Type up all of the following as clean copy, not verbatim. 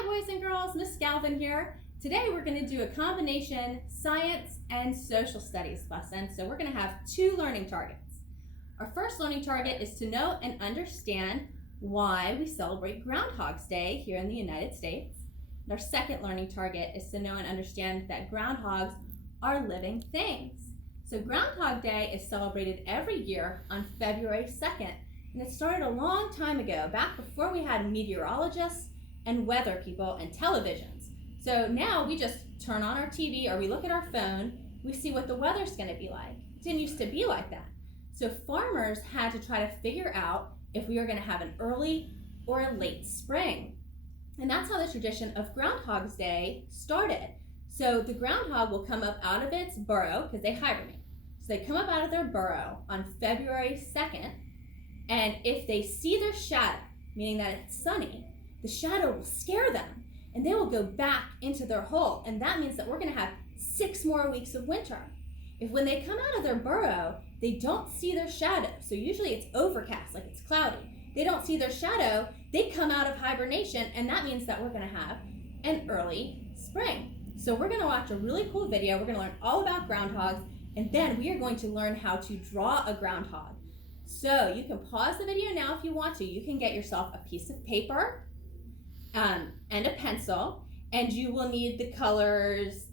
Hi boys and girls, Miss Galvin here. Today we're going to do a combination science and social studies lesson. So we're going to have two learning targets. Our first learning target is to know and understand why we celebrate Groundhogs Day here in the United States. And our second learning target is to know and understand that groundhogs are living things. So Groundhog Day is celebrated every year on February 2nd, and it started a long time ago, back before we had meteorologists and weather people and televisions. So now we just turn on our TV or we look at our phone, we see what the weather's going to be like. It didn't used to be like that. So farmers had to try to figure out if we were going to have an early or a late spring. And that's how the tradition of Groundhog's Day started. So the groundhog will come up out of its burrow, because they hibernate. So they come up out of their burrow on February 2nd, and if they see their shadow, meaning that it's sunny, the shadow will scare them and they will go back into their hole. And that means that we're going to have 6 more weeks of winter. If when they come out of their burrow, they don't see their shadow, so usually it's overcast, like it's cloudy, they don't see their shadow, they come out of hibernation, and that means that we're going to have an early spring. So we're going to watch a really cool video. We're going to learn all about groundhogs, and then we are going to learn how to draw a groundhog. So you can pause the video now if you want to. You can get yourself a piece of paper and a pencil, and you will need the colors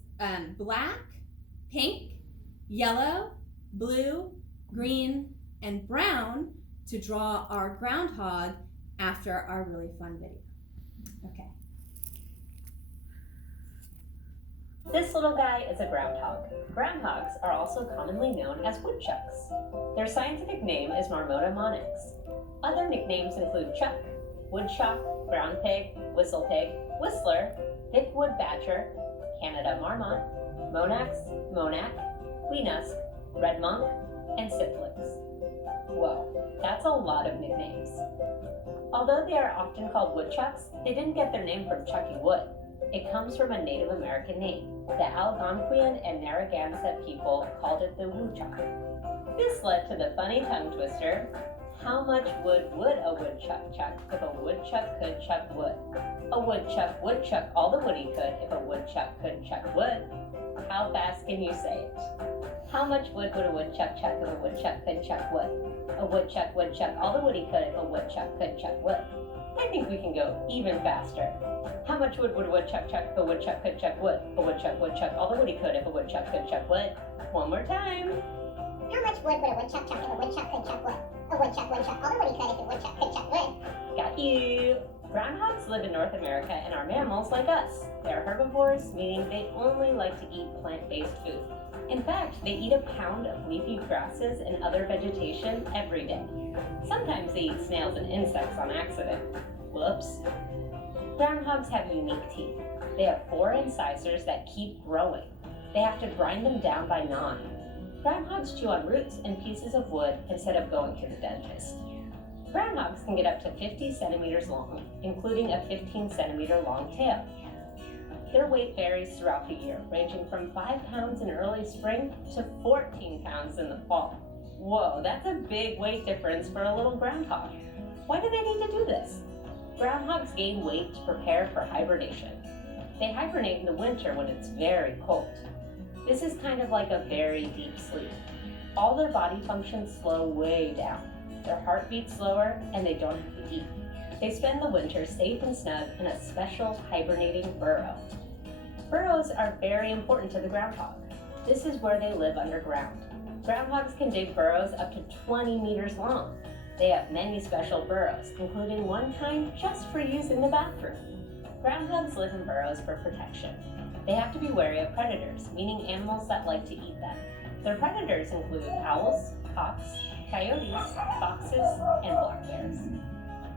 black, pink, yellow, blue, green, and brown to draw our groundhog after our really fun video. Okay. This little guy is a groundhog. Groundhogs are also commonly known as woodchucks. Their scientific name is Marmota monix. Other nicknames include chuck, woodchuck, ground pig, whistle pig, whistler, thickwood badger, Canada marmot, monax, monac, queenusk, red monk, and syphilis. Whoa, that's a lot of nicknames. Although they are often called woodchucks, they didn't get their name from chucking wood. It comes from a Native American name. The Algonquian and Narragansett people called it the woodchuck. This led to the funny tongue twister, how much wood would a woodchuck chuck if a woodchuck could chuck wood? A woodchuck would chuck all the wood he could if a woodchuck could chuck wood. How fast can you say it? How much wood would a woodchuck chuck if a woodchuck could chuck wood? A woodchuck would chuck all the wood he could if a woodchuck could chuck wood. I think we can go even faster. How much wood would a woodchuck chuck if a woodchuck could chuck wood? A woodchuck would chuck all the wood he could if a woodchuck could chuck wood. One more time. How much wood would a woodchuck chuck if a woodchuck could chuck wood? A woodchuck would chuck all the wood he could if a woodchuck could chuck wood. Got you! Groundhogs live in North America and are mammals like us. They are herbivores, meaning they only like to eat plant-based food. In fact, they eat a pound of leafy grasses and other vegetation every day. Sometimes they eat snails and insects on accident. Whoops. Groundhogs have unique teeth. They have 4 incisors that keep growing. They have to grind them down by gnawing. Groundhogs chew on roots and pieces of wood instead of going to the dentist. Groundhogs can get up to 50 centimeters long, including a 15 centimeter long tail. Their weight varies throughout the year, ranging from 5 pounds in early spring to 14 pounds in the fall. Whoa, that's a big weight difference for a little groundhog. Why do they need to do this? Groundhogs gain weight to prepare for hibernation. They hibernate in the winter when it's very cold. This is kind of like a very deep sleep. All their body functions slow way down. Their heart beats slower, and they don't have to eat. They spend the winter safe and snug in a special hibernating burrow. Burrows are very important to the groundhog. This is where they live underground. Groundhogs can dig burrows up to 20 meters long. They have many special burrows, including one kind just for use in the bathroom. Groundhogs live in burrows for protection. They have to be wary of predators, meaning animals that like to eat them. Their predators include owls, hawks, coyotes, foxes, and black bears.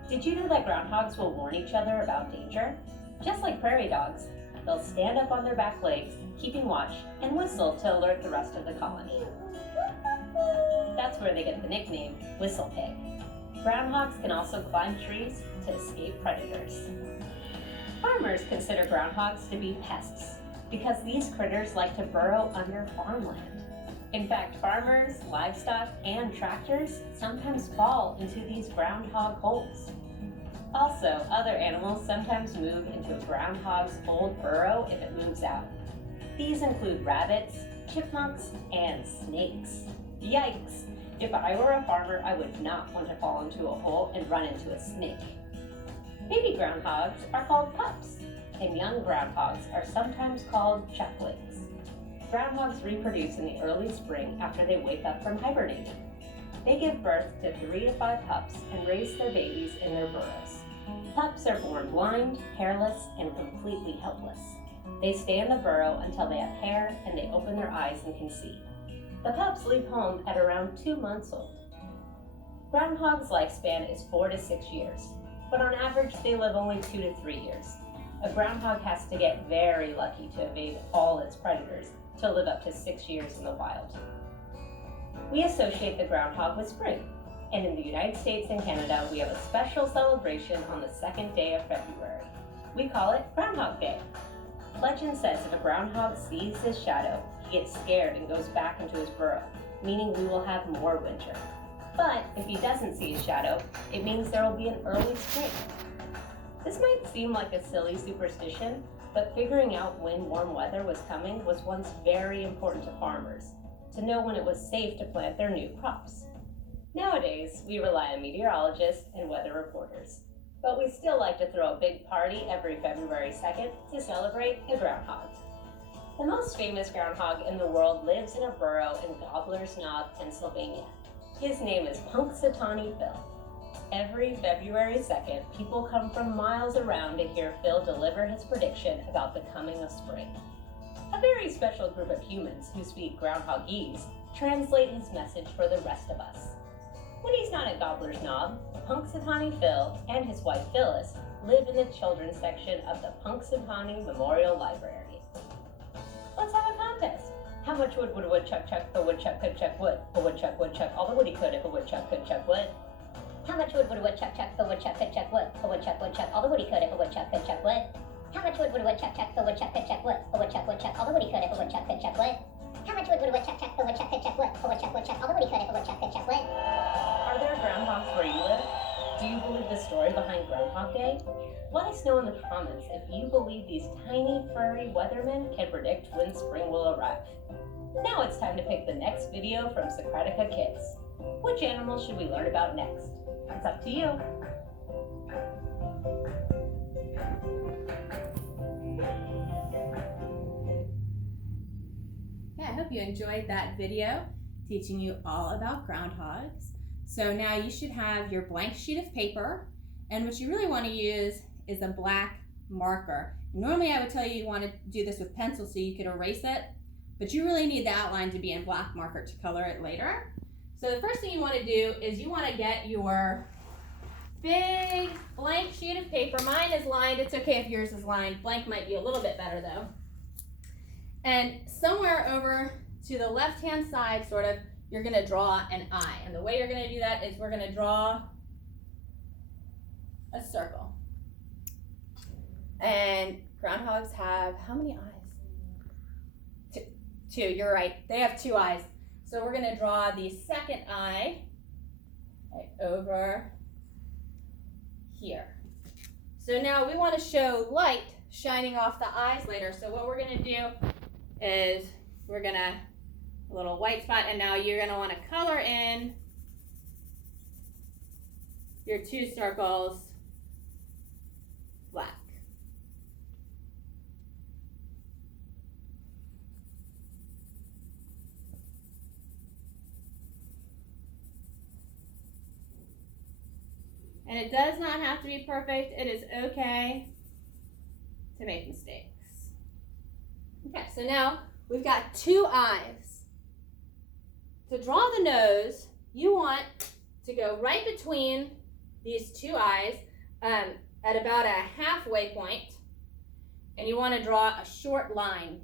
Did you know that groundhogs will warn each other about danger? Just like prairie dogs, they'll stand up on their back legs, keeping watch, and whistle to alert the rest of the colony. That's where they get the nickname whistle pig. Groundhogs can also climb trees to escape predators. Farmers consider groundhogs to be pests because these critters like to burrow under farmland. In fact, farmers, livestock, and tractors sometimes fall into these groundhog holes. Also, other animals sometimes move into a groundhog's old burrow if it moves out. These include rabbits, chipmunks, and snakes. Yikes! If I were a farmer, I would not want to fall into a hole and run into a snake. Baby groundhogs are called pups, and young groundhogs are sometimes called chucklings. Groundhogs reproduce in the early spring after they wake up from hibernating. They give birth to 3 to 5 pups and raise their babies in their burrows. Pups are born blind, hairless, and completely helpless. They stay in the burrow until they have hair and they open their eyes and can see. The pups leave home at around 2 months old. Groundhogs' lifespan is 4 to 6 years, but on average they live only 2 to 3 years. A groundhog has to get very lucky to evade all its predators to live up to 6 years in the wild. We associate the groundhog with spring, and in the United States and Canada we have a special celebration on the 2nd day of February. We call it Groundhog Day. Legend says if a groundhog sees his shadow, he gets scared and goes back into his burrow, meaning we will have more winter. But if he doesn't see his shadow, it means there will be an early spring. This might seem like a silly superstition, but figuring out when warm weather was coming was once very important to farmers, to know when it was safe to plant their new crops. Nowadays, we rely on meteorologists and weather reporters, but we still like to throw a big party every February 2nd to celebrate a groundhog. The most famous groundhog in the world lives in a burrow in Gobbler's Knob, Pennsylvania. His name is Punxsutawney Phil. Every February 2nd, people come from miles around to hear Phil deliver his prediction about the coming of spring. A very special group of humans who speak groundhogese translate his message for the rest of us. When he's not at Gobbler's Knob, Punxsutawney Phil and his wife Phyllis live in the children's section of the Punxsutawney Memorial Library. Let's have a contest. How much wood would a woodchuck chuck if a woodchuck could chuck wood? A woodchuck would chuck all the wood he could if a woodchuck could chuck wood. How much wood would a woodchuck chuck if a woodchuck could chuck wood? A woodchuck would chuck all the wood he could if a woodchuck could chuck wood. How much wood would a woodchuck chuck if a woodchuck could chuck wood? A woodchuck would chuck all the wood he could if a woodchuck could chuck wood. How much wood would a woodchuck chuck if a woodchuck could chuck wood? A woodchuck would chuck all the wood he could if a woodchuck could chuck wood. Are there groundhogs where you live? Do you believe the story behind Groundhog Day? Let us know in the comments if you believe these tiny furry weathermen can predict when spring will arrive. Now it's time to pick the next video from Socratica Kids. Which animal should we learn about next? It's up to you. Yeah, I hope you enjoyed that video teaching you all about groundhogs. So now you should have your blank sheet of paper, and what you really want to use is a black marker. Normally I would tell you want to do this with pencil so you could erase it, but you really need the outline to be in black marker to color it later. So the first thing you want to do is you want to get your big blank sheet of paper. Mine is lined. It's okay if yours is lined. Blank might be a little bit better though. And somewhere over to the left-hand side, sort of, you're going to draw an eye. And the way you're going to do that is we're going to draw a circle. And groundhogs have how many eyes? Two. You're right. They have 2 eyes. So we're going to draw the second eye right over here. So now we want to show light shining off the eyes later. So what we're going to do is we're going to, a little white spot, and now you're going to want to color in your 2 circles black. And it does not have to be perfect. It is okay to make mistakes. Okay, so now we've got 2 eyes. To draw the nose, you want to go right between these 2 eyes at about a halfway point, and you want to draw a short line,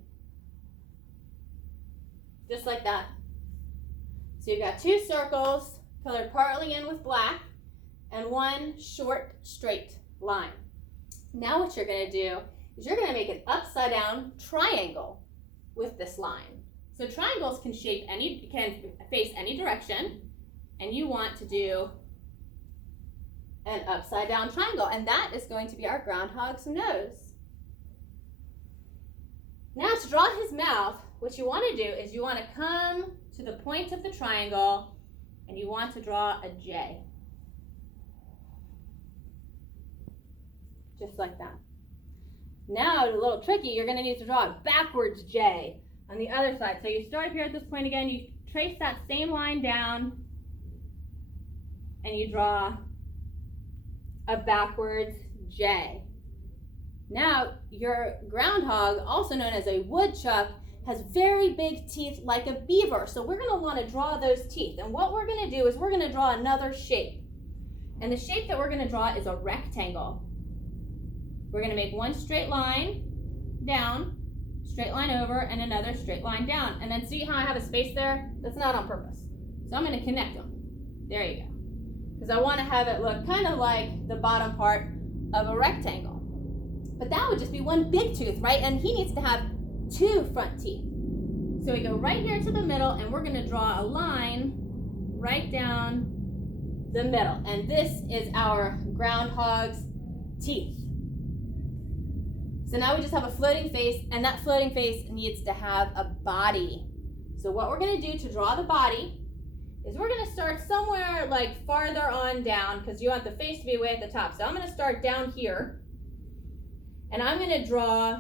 just like that. So you've got 2 circles colored partly in with black, and 1 short straight line. Now what you're going to do is you're going to make an upside down triangle with this line. So triangles can face any direction, and you want to do an upside down triangle, and that is going to be our groundhog's nose. Now to draw his mouth, what you want to do is you want to come to the point of the triangle and you want to draw a J. Just like that. Now, a little tricky, you're going to need to draw a backwards J on the other side. So you start here at this point again, you trace that same line down, and you draw a backwards J. Now, your groundhog, also known as a woodchuck, has very big teeth like a beaver. So we're going to want to draw those teeth. And what we're going to do is we're going to draw another shape. And the shape that we're going to draw is a rectangle. We're going to make one straight line down, straight line over, and another straight line down. And then see how I have a space there? That's not on purpose. So I'm going to connect them. There you go. Because I want to have it look kind of like the bottom part of a rectangle. But that would just be one big tooth, right? And he needs to have two front teeth. So we go right here to the middle, and we're going to draw a line right down the middle. And this is our groundhog's teeth. So now we just have a floating face, and that floating face needs to have a body. So what we're going to do to draw the body is we're going to start somewhere like farther on down, because you want the face to be way at the top. So I'm going to start down here, and I'm going to draw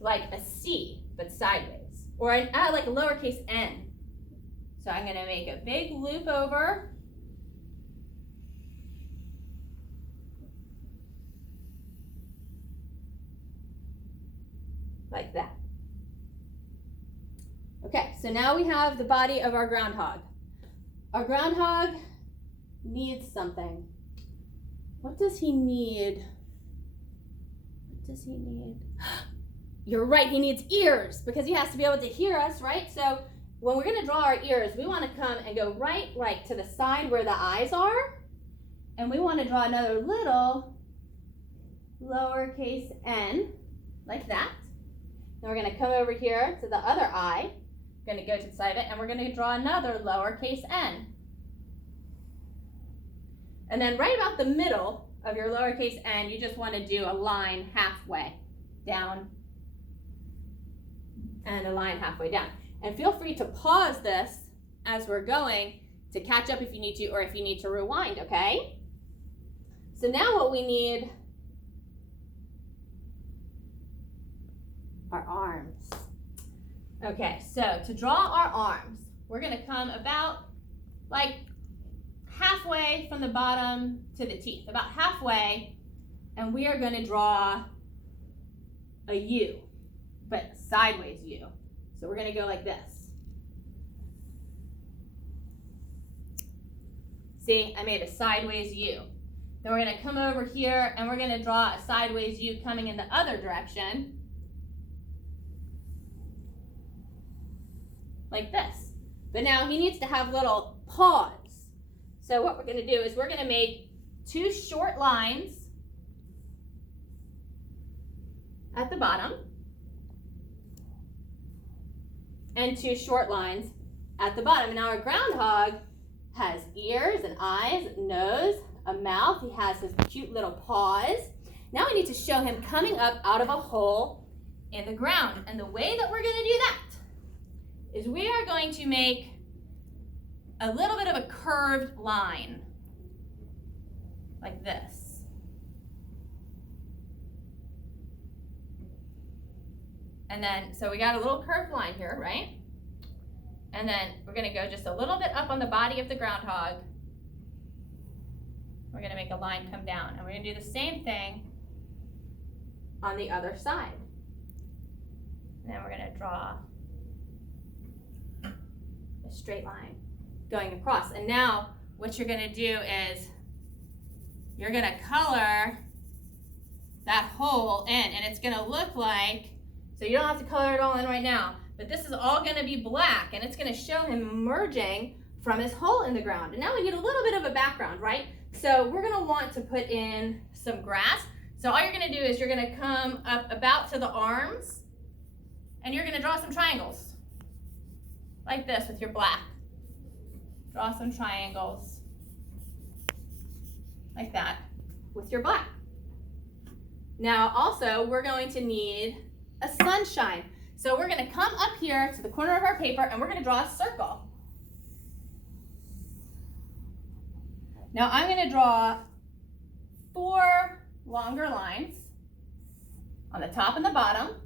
like a C, but sideways, or like a lowercase n. So I'm going to make a big loop over. Like that. Okay, so now we have the body of our groundhog. Our groundhog needs something. What does he need? What does he need? You're right, he needs ears, because he has to be able to hear us, right? So when we're going to draw our ears, we want to come and go right like to the side where the eyes are, and we want to draw another little lowercase n, like that. Then we're going to come over here to the other eye. We're going to go to the side of it, and we're going to draw another lowercase n. And then right about the middle of your lowercase n, you just want to do a line halfway down and a line halfway down. And feel free to pause this as we're going to catch up if you need to, or if you need to rewind, okay? So now what we need are arms. Okay, so to draw our arms, we're going to come about like halfway from the bottom to the teeth, about halfway, and we are going to draw a U, but sideways U. So we're going to go like this. See, I made a sideways U. Then we're going to come over here, and we're going to draw a sideways U coming in the other direction, like this. But now he needs to have little paws. So what we're going to do is we're going to make two short lines at the bottom and two short lines at the bottom. And now our groundhog has ears and eyes, nose, a mouth. He has his cute little paws. Now we need to show him coming up out of a hole in the ground. And the way that we're going to do that is we are going to make a little bit of a curved line, like this. And then, so we got a little curved line here, right? And then we're going to go just a little bit up on the body of the groundhog. We're going to make a line come down, and we're going to do the same thing on the other side. And then we're going to draw a straight line going across. And now what you're going to do is you're going to color that hole in, and it's going to look like, so you don't have to color it all in right now, but this is all going to be black, and it's going to show him emerging from his hole in the ground. And now we need a little bit of a background, right? So we're going to want to put in some grass. So all you're going to do is you're going to come up about to the arms, and you're going to draw some triangles like this with your black. Draw some triangles. like that with your black. Now also we're going to need a sunshine. So we're going to come up here to the corner of our paper and we're going to draw a circle. Now I'm going to draw 4 longer lines on the top and the bottom,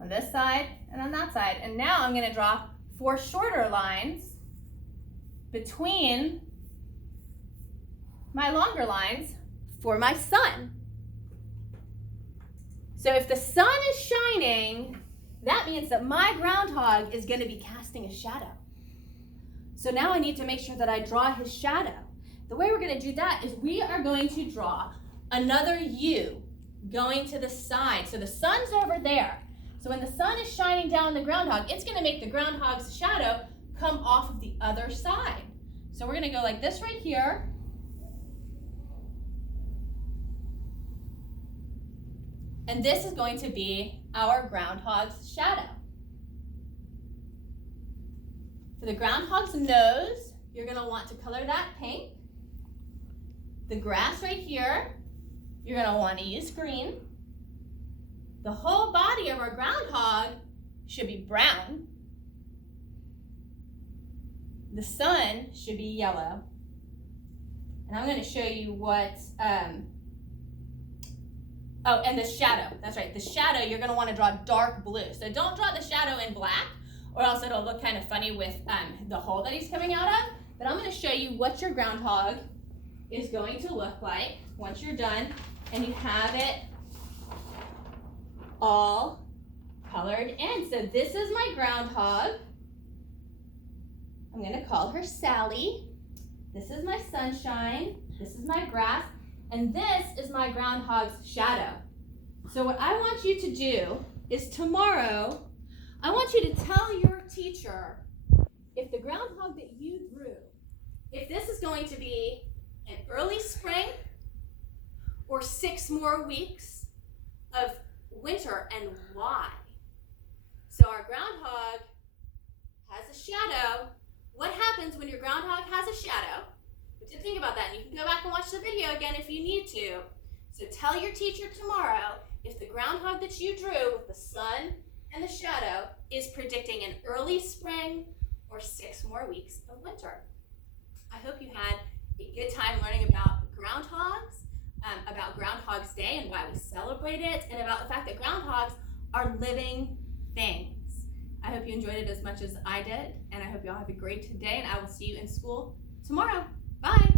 on this side and on that side. And now I'm going to draw 4 shorter lines between my longer lines for my sun. So if the sun is shining, that means that my groundhog is going to be casting a shadow. So now I need to make sure that I draw his shadow. The way we're going to do that is we are going to draw another U going to the side. So the sun's over there. So when the sun is shining down on the groundhog, it's going to make the groundhog's shadow come off of the other side. So we're going to go like this right here. And this is going to be our groundhog's shadow. For the groundhog's nose, you're going to want to color that pink. The grass right here, you're going to want to use green. The whole body of our groundhog should be brown. The sun should be yellow. And I'm going to show you what, oh, and the shadow. That's right. The shadow, you're going to want to draw dark blue. So don't draw the shadow in black, or else it'll look kind of funny with the hole that he's coming out of. But I'm going to show you what your groundhog is going to look like once you're done and you have it all colored in. So this is my groundhog. I'm going to call her Sally. This is my sunshine. This is my grass. And this is my groundhog's shadow. So what I want you to do is tomorrow, I want you to tell your teacher if the groundhog that you drew, if this is going to be an early spring or 6 more weeks of winter and why. So our groundhog has a shadow. What happens when your groundhog has a shadow? We did think about that, and you can go back and watch the video again if you need to. So tell your teacher tomorrow if the groundhog that you drew with the sun and the shadow is predicting an early spring or 6 more weeks of winter. I hope you had a good time learning about groundhogs, about Groundhog's Day and why we celebrate it, and about the fact that groundhogs are living things. I hope you enjoyed it as much as I did, and I hope you all have a great day, and I will see you in school tomorrow. Bye.